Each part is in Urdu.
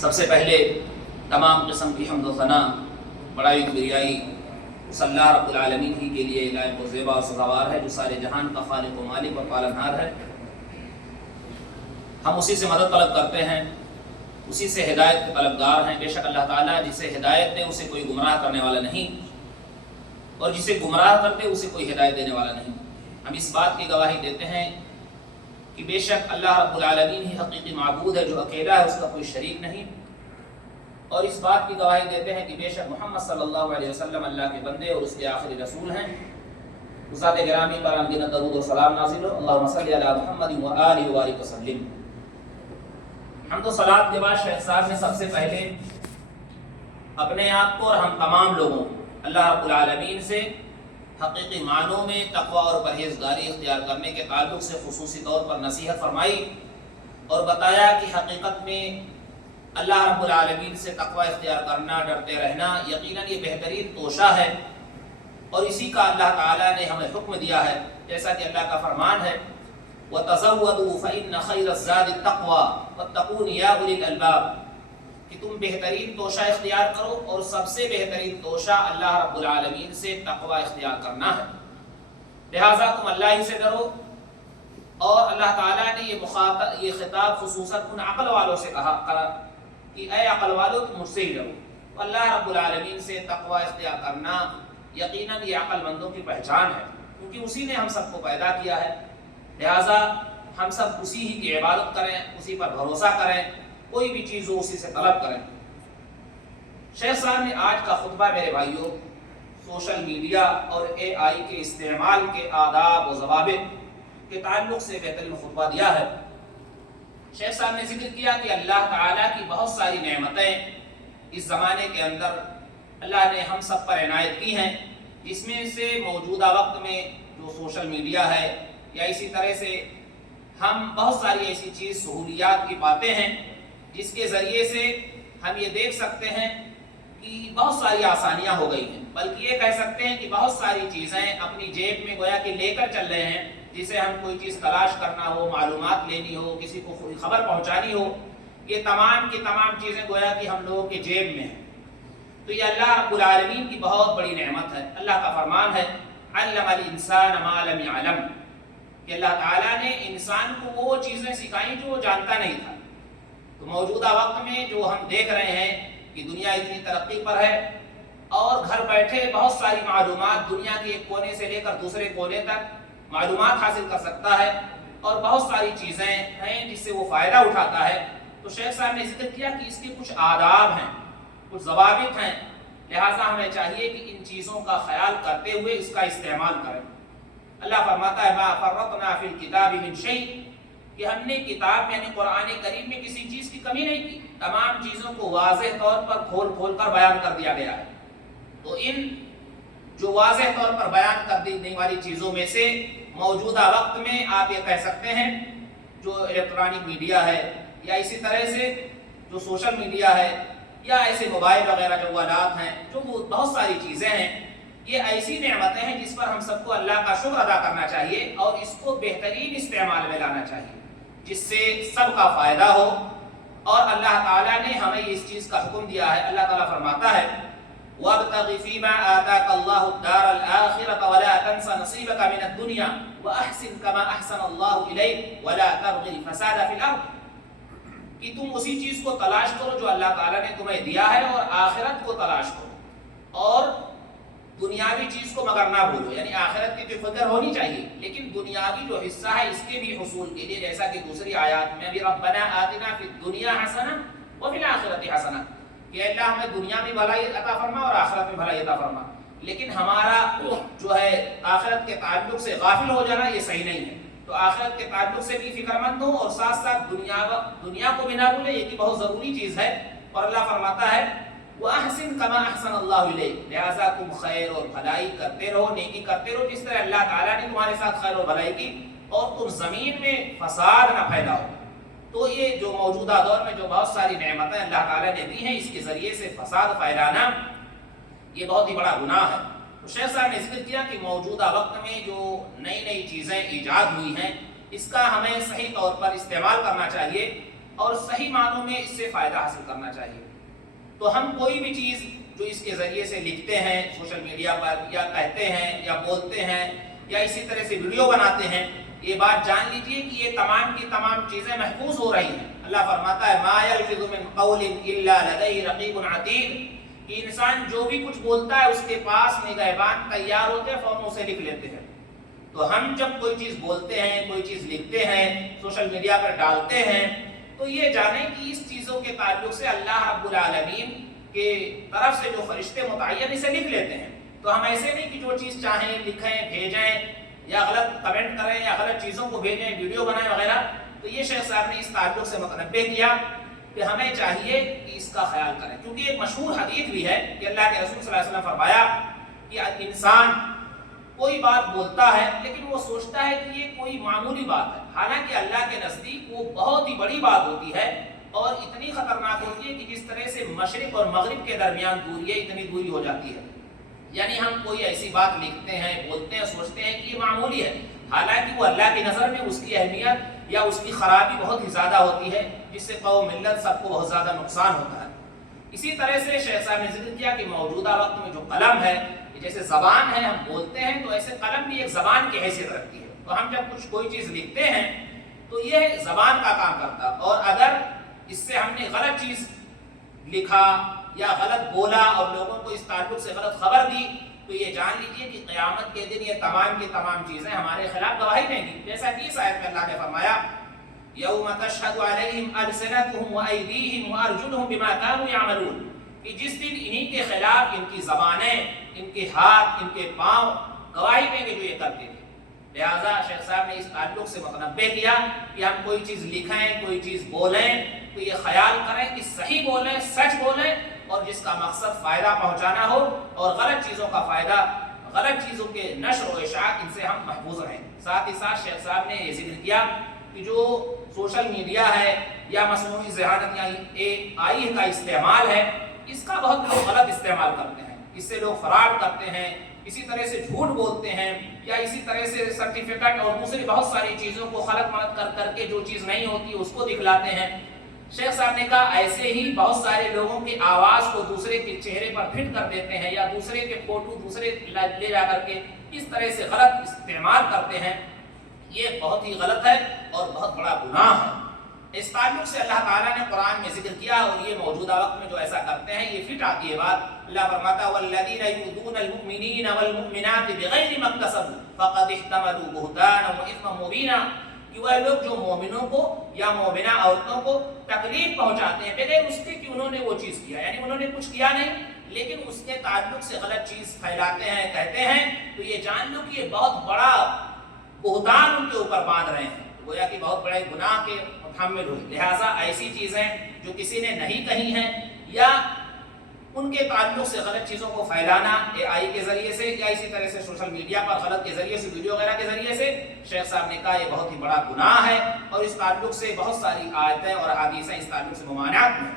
سب سے پہلے تمام قسم کی حمد و ثنا بڑائی کبریائی اس اللہ رب العالمین ہی کے لیے لائق و زیبا و سزاوار ہے جو سارے جہان کا خالق و مالک و پالنہار ہے۔ ہم اسی سے مدد طلب کرتے ہیں، اسی سے ہدایت کے طلبگار ہیں۔ بے شک اللہ تعالیٰ جسے ہدایت دے اسے کوئی گمراہ کرنے والا نہیں، اور جسے گمراہ کر دے اسے کوئی ہدایت دینے والا نہیں۔ ہم اس بات کی گواہی دیتے ہیں کہ بے شک اللہ رب العالمین ہی حقیقی معبود ہے جو اکیلا ہے، اس کا کوئی شریک نہیں، اور اس بات کی گواہی دیتے ہیں کہ بے شک محمد صلی اللہ علیہ وسلم اللہ کے بندے اور اس کے آخری رسول ہیں۔ ذات گرامی پر انگنت درود و سلام نازل ہو۔ اللہم صلی علی محمد و آلہ و بارک وسلم۔ حمد و صلاۃ کے بعد شیخ صاحب نے سب سے پہلے اپنے آپ کو اور ہم تمام لوگوں کو اللہ رب العالمین سے حقیقی معنوں میں تقوی اور پرہیزگاری اختیار کرنے کے تعلق سے خصوصی طور پر نصیحت فرمائی اور بتایا کہ حقیقت میں اللہ رب العالمین سے تقوی اختیار کرنا، ڈرتے رہنا یقیناً یہ بہترین توشہ ہے، اور اسی کا اللہ تعالیٰ نے ہمیں حکم دیا ہے، جیسا کہ اللہ کا فرمان ہے وَتَزَوَّدُوا فَإِنَّ خَيْرَ الزَّادِ التَّقْوَىٰ وَاتَّقُونِ يَا أُولِي الْأَلْبَابِ، کہ تم بہترین توشہ اختیار کرو، اور سب سے بہترین توشہ اللہ رب العالمین سے تقوی اختیار کرنا ہے، لہٰذا تم اللہ ہی سے ڈرو۔ اور اللہ تعالیٰ نے یہ خطاب خصوصاً ان عقل والوں سے کہا کہ اے عقل والو تم مجھ سے ہی ڈرو۔ اللہ رب العالمین سے تقوی اختیار کرنا یقیناً یہ عقل مندوں کی پہچان ہے، کیونکہ اسی نے ہم سب کو پیدا کیا ہے، لہٰذا ہم سب اسی ہی کی عبادت کریں، اسی پر بھروسہ کریں، کوئی بھی چیز ہو اسی سے طلب کریں۔ شیخ صاحب نے آج کا خطبہ میرے بھائیوں سوشل میڈیا اور اے آئی کے استعمال کے آداب و ضوابط کے تعلق سے بہترین خطبہ دیا ہے۔ شیخ صاحب نے ذکر کیا کہ اللہ تعالیٰ کی بہت ساری نعمتیں اس زمانے کے اندر اللہ نے ہم سب پر عنایت کی ہیں، جس میں سے موجودہ وقت میں جو سوشل میڈیا ہے یا اسی طرح سے ہم بہت ساری ایسی چیز سہولیات کی پاتے ہیں جس کے ذریعے سے ہم یہ دیکھ سکتے ہیں کہ بہت ساری آسانیاں ہو گئی ہیں، بلکہ یہ کہہ سکتے ہیں کہ بہت ساری چیزیں اپنی جیب میں گویا کہ لے کر چل رہے ہیں، جسے ہم کوئی چیز تلاش کرنا ہو، معلومات لینی ہو، کسی کو کوئی خبر پہنچانی ہو، یہ تمام کی تمام چیزیں گویا کہ ہم لوگوں کے جیب میں ہیں۔ تو یہ اللہ رب العالمین کی بہت بڑی نعمت ہے۔ اللہ کا فرمان ہے علم الانسان ما لم يعلم، کہ اللہ تعالیٰ نے انسان کو وہ چیزیں سکھائیں جو وہ جانتا نہیں تھا۔ تو موجودہ وقت میں جو ہم دیکھ رہے ہیں کہ دنیا اتنی ترقی پر ہے، اور گھر بیٹھے بہت ساری معلومات دنیا کے ایک کونے سے لے کر دوسرے کونے تک معلومات حاصل کر سکتا ہے، اور بہت ساری چیزیں ہیں جس سے وہ فائدہ اٹھاتا ہے۔ تو شیخ صاحب نے ذکر کیا کہ اس کے کچھ آداب ہیں، کچھ ضوابط ہیں، لہٰذا ہمیں چاہیے کہ ان چیزوں کا خیال کرتے ہوئے اس کا استعمال کریں۔ اللہ فرماتا ہے ما فرطنا فی الکتاب من شیء، کہ ہم نے کتاب یعنی قرآن کریم میں کسی چیز کی کمی نہیں کی، تمام چیزوں کو واضح طور پر کھول کھول کر بیان کر دیا گیا ہے۔ تو ان جو واضح طور پر بیان کر دینے والی چیزوں میں سے موجودہ وقت میں آپ یہ کہہ سکتے ہیں جو الیکٹرانک میڈیا ہے، یا اسی طرح سے جو سوشل میڈیا ہے، یا ایسے موبائل وغیرہ جوالات ہیں، جو بہت ساری چیزیں ہیں، یہ ایسی نعمتیں ہیں جس پر ہم سب کو اللہ کا شکر ادا کرنا چاہیے، اور اس کو بہترین استعمال میں لانا چاہیے جس سے سب کا فائدہ ہو۔ اور اللہ تعالیٰ نے ہمیں اس چیز کا حکم دیا ہے۔ اللہ تعالیٰ فرماتا ہے وَابْتَغِ فِيمَا آتَاكَ اللَّهُ الدَّارَ الْآخِرَةَ وَلَا تَنْسَ نَصِيبَكَ مِنَ الدُّنْيَا وَأَحْسِنْ كَمَا أَحْسَنَ اللَّهُ إِلَيْكَ وَلَا تَبْغِ الْفَسَادَ فِي الْأَرْضِ، کہ تم اسی چیز کو تلاش کرو جو اللہ تعالیٰ نے تمہیں دیا ہے، اور آخرت کو تلاش کرو، اور دنیاوی چیز کو مگر نہ بھولو، یعنی آخرت کی تو فکر ہونی چاہیے، لیکن دنیاوی جو حصہ ہے اس کے بھی حصول کے لیے، جیسا کہ دوسری آیات میں بھی ربنا آتنا فی الدنیا حسنہ وفی الآخرۃ حسنہ، کہ اللہ ہمیں دنیا میں بھلائی عطا فرما اور آخرت میں بھلائی عطا فرما، لیکن ہمارا جو ہے آخرت کے تعلق سے غافل ہو جانا یہ صحیح نہیں ہے۔ تو آخرت کے تعلق سے بھی فکر مند ہو، اور ساتھ ساتھ دنیا کو بھی نہ بھولے، یہ بھی بہت ضروری چیز ہے۔ اور اللہ فرماتا ہے وَأَحْسِنْ كَمَا أَحْسَنَ اللَّهُ إِلَيْكَ، لہٰذا تم خیر اور بھلائی کرتے رہو، نیکی کرتے رہو جس طرح اللہ تعالیٰ نے تمہارے ساتھ خیر اور بھلائی کی، اور تم زمین میں فساد نہ پیدا ہو۔ تو یہ جو موجودہ دور میں جو بہت ساری نعمتیں اللہ تعالیٰ نے دی ہیں، اس کے ذریعے سے فساد پھیلانا یہ بہت ہی بڑا گناہ ہے۔ تو شیخ صاحب نے ذکر کیا کہ موجودہ وقت میں جو نئی نئی چیزیں ایجاد ہوئی ہیں، اس کا ہمیں صحیح طور پر استعمال کرنا چاہیے، اور صحیح معنوں میں اس سے فائدہ حاصل کرنا چاہیے۔ تو ہم کوئی بھی چیز جو اس کے ذریعے سے لکھتے ہیں سوشل میڈیا پر، یا کہتے ہیں یا بولتے ہیں یا اسی طرح سے ویڈیو بناتے ہیں، یہ بات جان لیجئے کہ یہ تمام کی تمام چیزیں محفوظ ہو رہی ہیں۔ اللہ فرماتا ہے ما یلفظ من قول الا لدیہ رقیب عتید، کہ انسان جو بھی کچھ بولتا ہے اس کے پاس نگہبان تیار ہوتے ہیں، فوراً اسے لکھ لیتے ہیں۔ تو ہم جب کوئی چیز بولتے ہیں، کوئی چیز لکھتے ہیں، سوشل میڈیا پر ڈالتے ہیں، تو یہ جانیں کہ اس چیزوں کے تعلق سے اللہ رب العالمین کے طرف سے جو فرشتے متعین اسے لکھ لیتے ہیں۔ تو ہم ایسے نہیں کہ جو چیز چاہیں لکھیں، بھیجیں، یا غلط کمنٹ کریں یا غلط چیزوں کو بھیجیں، ویڈیو بنائیں وغیرہ۔ تو یہ شیخ صاحب نے اس تعلق سے متنبہ کیا کہ ہمیں چاہیے کہ اس کا خیال کریں، کیونکہ ایک مشہور حدیث بھی ہے کہ اللہ کے رسول صلی اللہ علیہ وسلم فرمایا کہ انسان کوئی بات بولتا ہے لیکن وہ سوچتا ہے کہ یہ کوئی معمولی بات ہے، حالانکہ اللہ کے نزدیک وہ بہت ہی بڑی بات ہوتی ہے اور اتنی خطرناک ہوتی ہے کہ جس طرح سے مشرق اور مغرب کے درمیان دوری ہے، اتنی دوری ہو جاتی ہے۔ یعنی ہم کوئی ایسی بات لکھتے ہیں، بولتے ہیں، سوچتے ہیں کہ یہ معمولی ہے، حالانکہ وہ اللہ کی نظر میں اس کی اہمیت یا اس کی خرابی بہت ہی زیادہ ہوتی ہے، جس سے قوم ملت سب کو بہت زیادہ نقصان ہوتا ہے۔ اسی طرح سے شیخ صاحب نے ذکر کیا کہ موجودہ وقت میں جو قلم ہے، جیسے زبان ہے، ہم بولتے ہیں تو ایسے قلم بھی ایک زبان کی حیثیت رکھتی ہے۔ تو ہم جب کوئی چیز لکھتے ہیں تو یہ زبان کا کام کرتا ہے، اور اگر اس سے ہم نے غلط چیز لکھا یا غلط بولا اور لوگوں کو اس تعلق سے غلط خبر دی، تو یہ جان لیجئے کہ قیامت کے دن یہ تمام کی تمام چیزیں ہمارے خلاف گواہی دیں گی، جیسا کہ اس آیت میں اللہ نے فرمایا یوم تشہد علیہم السنتہم وایدیہم وارجلہم بما کانوا یعملون، کہ جس دن انہی کے خلاف ان کی زبانیں، ان کے ہاتھ، ان کے پاؤں گواہی دیں گے جو یہ کرتے تھے۔ لہٰذا شیخ صاحب نے اس تعلق سے متنبہ کیا کہ ہم کوئی چیز لکھیں، کوئی چیز بولیں تو یہ خیال کریں کہ صحیح بولیں، سچ بولیں، اور جس کا مقصد فائدہ پہنچانا ہو، اور غلط چیزوں کا فائدہ، غلط چیزوں کے نشر و اشاعت، ان سے ہم محفوظ رہیں۔ ساتھ ہی ساتھ شیخ صاحب نے یہ ذکر کیا کہ جو سوشل میڈیا ہے یا مصنوعی ذہانت یا AI کا استعمال ہے، اس کا بہت لوگ غلط استعمال کرتے ہیں، اس سے لوگ فراڈ کرتے ہیں، اسی طرح سے جھوٹ بولتے ہیں، یا اسی طرح سے سرٹیفکیٹ اور دوسری بہت ساری چیزوں کو خلط ملط کر کے جو چیز نہیں ہوتی اس کو دکھلاتے ہیں۔ شیخ صاحب نے کہا ایسے ہی بہت سارے لوگوں کی آواز کو دوسرے کے چہرے پر فٹ کر دیتے ہیں، یا دوسرے کے فوٹو دوسرے لے جا کر کے اس طرح سے غلط استعمال کرتے ہیں، یہ بہت ہی غلط ہے اور بہت بڑا گناہ ہے۔ اس تعلق سے اللہ تعالیٰ نے قرآن میں ذکر کیا، اور یہ موجودہ وقت میں جو ایسا کرتے ہیں یہ فٹ آتی ہے بات۔ اللہ فرماتا ہے والذین یؤذون المؤمنین والمؤمنات بغیر ما اکتسبوا فقد احتملوا بہتانا واثما مبینا، کہ وہ لوگ جو مومنوں کو یا مومنہ عورتوں کو تکلیف پہنچاتے ہیں بغیر اس کے کہ انہوں نے وہ چیز کیا، یعنی انہوں نے کچھ کیا نہیں لیکن اس کے تعلق سے غلط چیز پھیلاتے ہیں، کہتے ہیں، تو یہ جان لو کہ یہ بہت بڑا بہتان ان کے اوپر باندھ رہے ہیں، گویا کہ بہت بڑے گناہ کے متحمل ہوئے۔ لہٰذا ایسی چیزیں جو کسی نے نہیں کہی ہیں یا ان کے تعلق سے غلط چیزوں کو پھیلانا AI کے ذریعے سے یا اسی طرح سے سوشل میڈیا پر غلط کے ذریعے سے، ویڈیو وغیرہ کے ذریعے سے، شیخ صاحب نے کہا یہ بہت ہی بڑا گناہ ہے، اور اس تعلق سے بہت ساری آیتیں اور احادیثیں اس تعلق سے ممانعت میں۔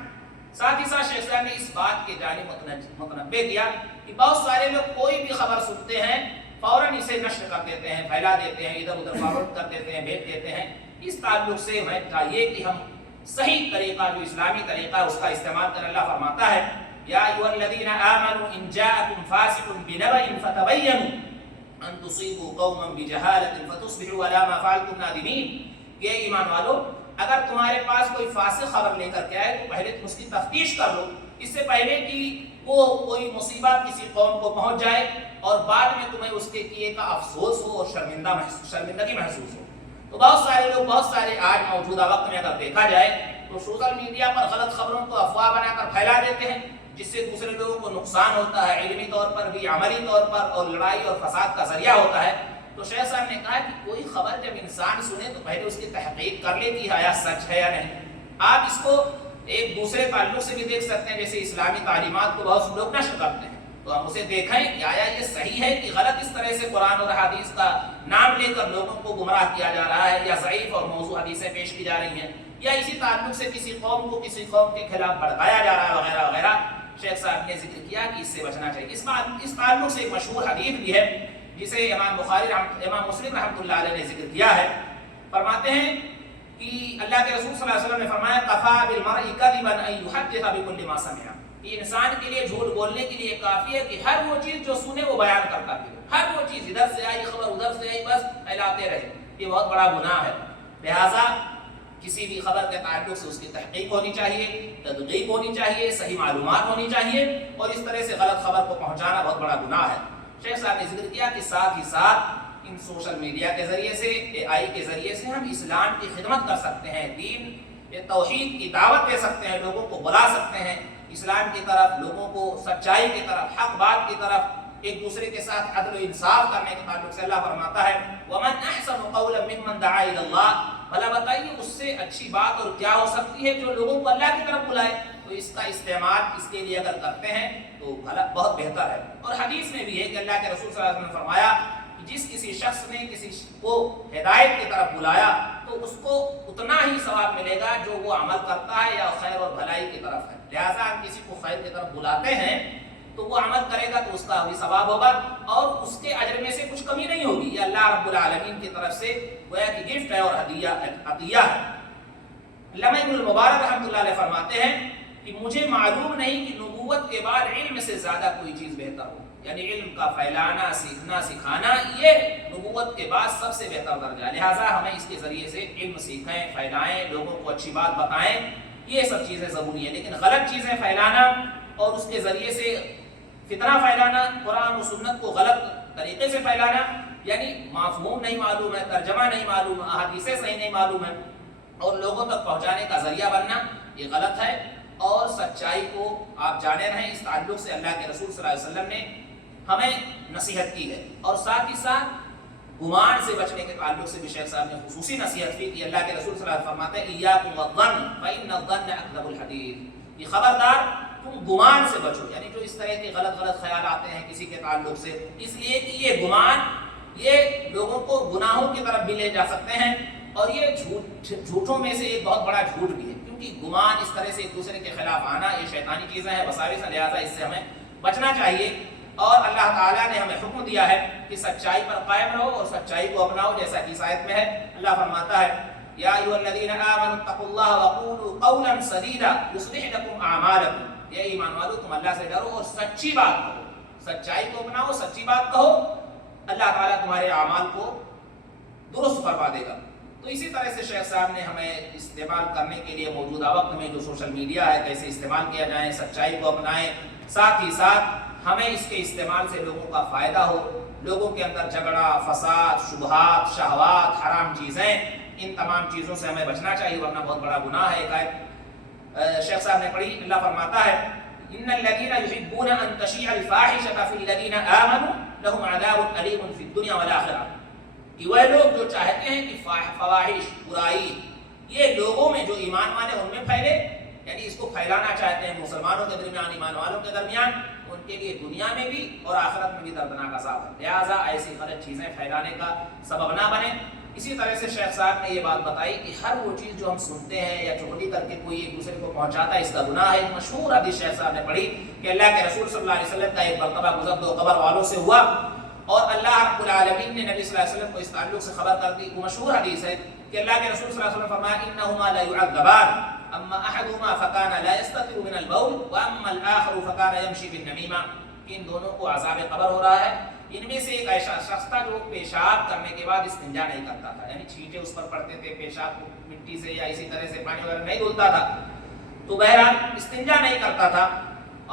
ساتھ ہی ساتھ شیخ صاحب نے اس بات کے جانب متنبہ کیا کہ بہت سارے لوگ کوئی بھی خبر سنتے ہیں فوراً اسے نشر کر دیتے ہیں، پھیلا دیتے ہیں، ادھر ادھر فارورڈ کر دیتے ہیں، بھیج دیتے ہیں۔ اس تعلق سے ہمیں چاہیے کہ ہم صحیح طریقہ جو اسلامی طریقہ ہے اس کا استعمال کریں۔ اللہ فرماتا ہے یا ایھا الذین آمنوا ان جاءکم فاسق بنبأ فتبینوا ان تصیبوا قوما بجہالۃ فتصبحوا علی ما فعلتم نادمین، کہ ایمان والو اگر تمہارے پاس کوئی فاسق خبر لے کر کے آئے تو پہلے تم اس کی تفتیش کر لو، اس سے پہلے کہ وہ کوئی مصیبت کسی قوم کو پہنچ جائے اور بعد میں تمہیں اس کے کیے کا افسوس ہو اور شرمندگی محسوس ہو۔ تو بہت سارے لوگ، بہت سارے آج موجودہ وقت میں اگر دیکھا جائے تو سوشل میڈیا پر غلط خبروں کو افواہ بنا کر پھیلا دیتے ہیں، جس سے دوسرے لوگوں کو نقصان ہوتا ہے، علمی طور پر بھی، عملی طور پر، اور لڑائی اور فساد کا ذریعہ ہوتا ہے۔ تو شیخ صاحب نے کہا کہ کوئی خبر جب انسان سنے تو پہلے اس کی تحقیق کر لے کہ آیا سچ ہے یا نہیں۔ آپ اس کو ایک دوسرے تعلق سے بھی دیکھ سکتے ہیں، جیسے اسلامی تعلیمات کو بہت سے لوگ نشر کرتے ہیں، تو ہم اسے دیکھیں کہ آیا یہ صحیح ہے کہ غلط اس طرح سے قرآن اور حدیث کا نام لے کر لوگوں کو گمراہ کیا جا رہا ہے، یا ضعیف اور موضوع حدیثیں پیش کی جا رہی ہیں، یا اسی تعلق سے کسی قوم کو کسی قوم کے خلاف بھڑکایا جا رہا ہے وغیرہ وغیرہ۔ شیخ صاحب نے ذکر کیا کہ اس سے بچنا چاہیے۔ اس تعلق سے ایک مشہور حدیث بھی ہے جسے امام مسلم رحمۃ اللہ علیہ نے ذکر کیا ہے۔ فرماتے ہیں کہ اللہ کے رسول صلی اللہ علیہ وسلم نے فرمایا کفا بالمرء کذبا ان یحدث بكل ما سمع، کہ انسان کے لیے جھوٹ بولنے کے لیے کافی ہے کہ ہر وہ چیز جو سنے وہ بیان کرتا پھرے، ہر وہ چیز ادھر سے آئی خبر ادھر سے آئی بس پھیلاتے رہے، یہ بہت بڑا گناہ ہے۔ لہٰذا کسی بھی خبر کے تعلق سے اس کی تحقیق ہونی چاہیے، تدقیق ہونی چاہیے، صحیح معلومات ہونی چاہیے، اور اس طرح سے غلط خبر کو پہنچانا بہت بڑا گناہ ہے۔ شیخ صاحب نے ذکر کیا کہ ساتھ ہی ساتھ ان سوشل میڈیا کے ذریعے سے، اے آئی کے ذریعے سے ہم اسلام کی خدمت کر سکتے ہیں، دین توحید کی دعوت دے سکتے ہیں، لوگوں کو بلا سکتے ہیں اسلام کی طرف، لوگوں کو سچائی کی طرف، حق بات کی طرف، ایک دوسرے کے ساتھ عدل و انصاف کرنے کے تعلق سے اللہ فرماتا ہے وَمَنْ أَحْسَنُ قَوْلًا مِّمَّنْ دَعَا إِلَى اللَّهِ، بھلا بتائیے اس سے اچھی بات اور کیا ہو سکتی ہے جو لوگوں کو اللہ کی طرف بلائے۔ تو اس کا استعمال اس کے لیے اگر کرتے ہیں تو بھلا بہت بہتر ہے۔ اور حدیث میں بھی ہے کہ اللہ کے رسول صلی اللہ علیہ وسلم نے فرمایا کہ جس کسی شخص نے کسی کو ہدایت کی طرف بلایا تو اس کو اتنا ہی ثواب ملے گا جو وہ عمل کرتا ہے یا خیر اور بھلائی کی طرف ہے۔ لہٰذا ہم کسی کو خیر کی طرف بلاتے ہیں تو وہ عمل کرے گا تو اس کا بھی ثواب ہوگا اور اس کے اجر میں سے کچھ کمی نہیں ہوگی، یہ اللہ رب العالمین کی طرف سے گویا کہ گفٹ ہے اور عطیہ ہے۔ علامہ ابن المبارک رحمۃ اللہ علیہ فرماتے ہیں کہ مجھے معلوم نہیں کہ نبوت کے بعد علم سے زیادہ کوئی چیز بہتر ہو، یعنی علم کا پھیلانا، سیکھنا، سکھانا یہ نبوت کے بعد سب سے بہتر درجہ ہے۔ لہٰذا ہمیں اس کے ذریعے سے علم سیکھیں، پھیلائیں، لوگوں کو اچھی بات بتائیں، یہ سب چیزیں ضروری ہیں۔ لیکن غلط چیزیں پھیلانا اور اس کے ذریعے سے فتنہ پھیلانا، قرآن و سنت کو غلط طریقے سے پھیلانا، یعنی مفہوم نہیں معلوم ہے، ترجمہ نہیں معلوم ہے، احادیثیں صحیح نہیں معلوم ہے اور لوگوں تک پہنچانے کا ذریعہ بننا، یہ غلط ہے۔ اور سچائی کو آپ جانے رہیں، اس تعلق سے اللہ کے رسول صلی اللہ علیہ وسلم نے ہمیں نصیحت کی ہے، اور ساتھ ہی ساتھ گمان سے بچنے کے تعلق سے بھی شیخ صاحب نے خصوصی نصیحت کی۔ اللہ کے رسول صلی اللہ علیہ وسلم فرماتے ہیں ایاکم والظن فإن الظن اکذب الحدیث، کہ خبردار تم گمان سے بچو، یعنی جو اس طرح کے غلط خیال آتے ہیں کسی کے تعلق سے، اس لیے کہ یہ گمان یہ لوگوں کو گناہوں کی طرف بھی لے جا سکتے ہیں، اور یہ جھوٹوں میں سے ایک بہت بڑا جھوٹ بھی ہے، کیونکہ گمان اس طرح سے ایک دوسرے کے خلاف آنا یہ شیطانی چیزیں ہیں، وساوس، لہٰذا اس سے ہمیں بچنا چاہیے۔ اور اللہ تعالیٰ نے ہمیں حکم دیا ہے کہ سچائی پر قائم رہو اور سچائی کو اپناؤ، جیسا کہ اس آیت میں ہے اللہ فرماتا ہے یا ایھا الذین آمنوا اتقوا اللہ وقولوا قولا سدیدا یصلح لکم اعمالکم، یہ ایمان والو تم اللہ سے ڈرو اور سچی بات کہو، سچائی کو اپناؤ، سچی بات کہو، اللہ تعالیٰ تمہارے اعمال کو درست فرما دے گا۔ تو اسی طرح سے شیخ صاحب نے ہمیں استعمال کرنے کے لیے موجودہ وقت میں جو سوشل میڈیا ہے کیسے استعمال کیا جائے، سچائی کو اپنائیں، ساتھ ہی ساتھ ہمیں اس کے استعمال سے لوگوں کا فائدہ ہو، لوگوں کے اندر جھگڑا، فساد، شبہات، شہوات، حرام چیزیں، ان تمام چیزوں سے ہمیں بچنا چاہیے، ورنہ بہت بڑا گناہ ہے۔ ایک آیت شیخ صاحب نے پڑھی، اللہ فرماتا ہے ان الذين يحبون ان تشيع الفاحشة في الذين آمنوا لهم عذاب أليم في الدنيا والآخرة، کہ وہ لوگ جو چاہتے ہیں کہ فواحش، برائی یہ لوگوں میں جو ایمان والے ان میں پھیلے، یعنی اس کو پھیلانا چاہتے ہیں مسلمانوں کے درمیان، ایمان والوں کے درمیان، ان کے لیے دنیا میں بھی اور آخرت میں بھی دردناک عذاب ہے، لہٰذا ایسی غلط چیزیں پھیلانے کا سبب نہ بنے۔ اسی طرح سے شیخ صاحب نے یہ بات بتائی کہ ہر وہ چیز جو ہم سنتے ہیں یا چغلی کر کے کوئی ایک دوسرے کو پہنچاتا ہے اس کا گناہ ہے۔ ایک مشہور حدیث شیخ صاحب نے پڑھی کہ اللہ کے رسول صلی اللہ علیہ وسلم کا ایک مرتبہ گزر دو قبر والوں سے ہوا اور اللہ رب العالمین نے نبی صلی اللہ علیہ وسلم کو اس تعلق سے خبر کر دی۔ وہ مشہور حدیث ہے کہ اللہ کے رسول صلی اللہ علیہ وسلم فرمایا انہما لا يعذبان اما احدهما فكان لا يستتر من البول واما الاخر فكان يمشي بالنميمه، ان دونوں کو عذاب قبر ہو رہا ہے۔ ان میں سے ایک ایسا شخص تھا جو پیشاب کرنے کے بعد استنجا نہیں کرتا تھا، یعنی چھینٹے اس پر پڑتے تھے، پیشاب کو مٹی سے یا اسی طرح سے پانی وغیرہ نہیں دھلتا تھا، تو بہرحال استنجا نہیں کرتا تھا۔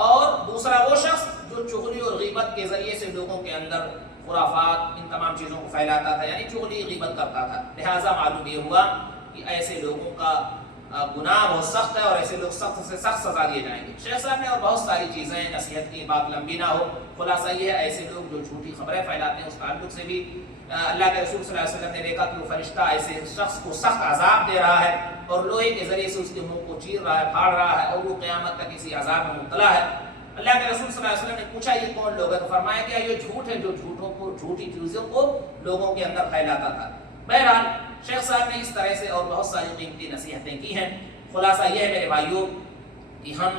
اور دوسرا وہ شخص جو چغلی اور غیبت کے ذریعے سے لوگوں کے اندر خرافات، ان تمام چیزوں کو پھیلاتا تھا، یعنی چغلی غیبت کرتا تھا۔ لہٰذا معلوم یہ ہوا کہ ایسے لوگوں کا گناہ بہت سخت ہے اور ایسے لوگ سخت سے سخت سزا دیے جائیں گے۔ شیخ صاحب نے اور بہت ساری چیزیں، نصیحت کی بات لمبی نہ ہو، خلاصہ یہ ہے ایسے لوگ جو جھوٹی خبریں پھیلاتے ہیں اس تعلق سے بھی اللہ کے رسول صلی اللہ علیہ وسلم نے دیکھا کہ وہ فرشتہ ایسے شخص کو سخت عذاب دے رہا ہے اور لوہے کے ذریعے سے اس کے منہ کو چیر رہا ہے، پھاڑ رہا ہے اور وہ قیامت تک اسی عذاب میں مبتلا ہے۔ اللہ کے رسول صلی اللہ علیہ وسلم نے پوچھا یہ کون لوگ ہے؟ تو فرمایا کہ یہ جھوٹ ہے جو جھوٹی چیزوں کو لوگوں کے اندر پھیلاتا تھا۔ بہرحال شیخ صاحب نے اس طرح سے اور بہت ساری قیمتی نصیحتیں کی ہیں۔ خلاصہ یہ ہے میرے بھائیوں کہ ہم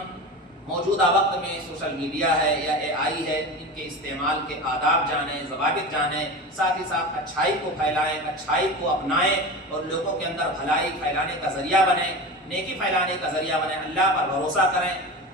موجودہ وقت میں سوشل میڈیا ہے یا AI ہے، ان کے استعمال کے آداب جانیں، ضوابط جانیں، ساتھ ہی ساتھ اچھائی کو پھیلائیں، اچھائی کو اپنائیں اور لوگوں کے اندر بھلائی پھیلانے کا ذریعہ بنیں، نیکی پھیلانے کا ذریعہ بنیں، اللہ پر بھروسہ کریں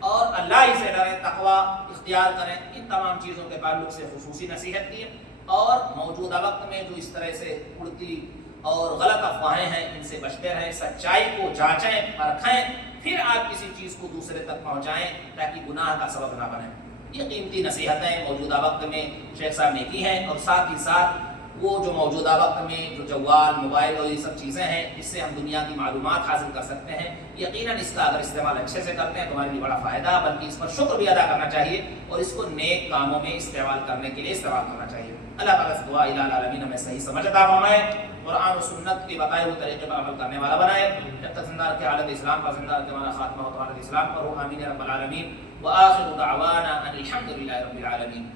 اور اللہ ہی سے ڈریں، تقوی اختیار کریں۔ ان تمام چیزوں کے تعلق سے خصوصی نصیحت کی اور موجودہ وقت میں جو اس طرح سے اڑتی اور غلط افواہیں ہیں ان سے بچتے رہیں، سچائی کو جانچیں، پرکھیں، پھر آپ کسی چیز کو دوسرے تک پہنچائیں تاکہ گناہ کا سبب نہ بنیں۔ یہ قیمتی نصیحتیں موجودہ وقت میں شیخ صاحب نے کی ہیں، اور ساتھ ہی ساتھ وہ جو موجودہ وقت میں جو جوال، موبائل اور یہ سب چیزیں ہیں جس سے ہم دنیا کی معلومات حاصل کر سکتے ہیں، یقیناً اس کا اگر استعمال اچھے سے کرتے ہیں تو ہمارے لیے بڑا فائدہ، بلکہ اس پر شکر بھی ادا کرنا چاہیے اور اس کو نیک کاموں میں استعمال کرنے کے لیے استعمال کرنا چاہیے۔ اللہ تعالیٰ سے دعا الہ العالمین ہمیں صحیح سمجھ عطا فرمائے، قرآن و سنت کے بتائے ہوئے طریقے پر عمل کرنے والا بنائے، جب تک زندہ رکھے حالت اسلام پر، زندہ رکھے ہمارا خاتمہ ہو تو حالت اسلام پر ہو، آمین رب العالمین۔ وآخر دعوانا ان الحمد للہ رب العالمین۔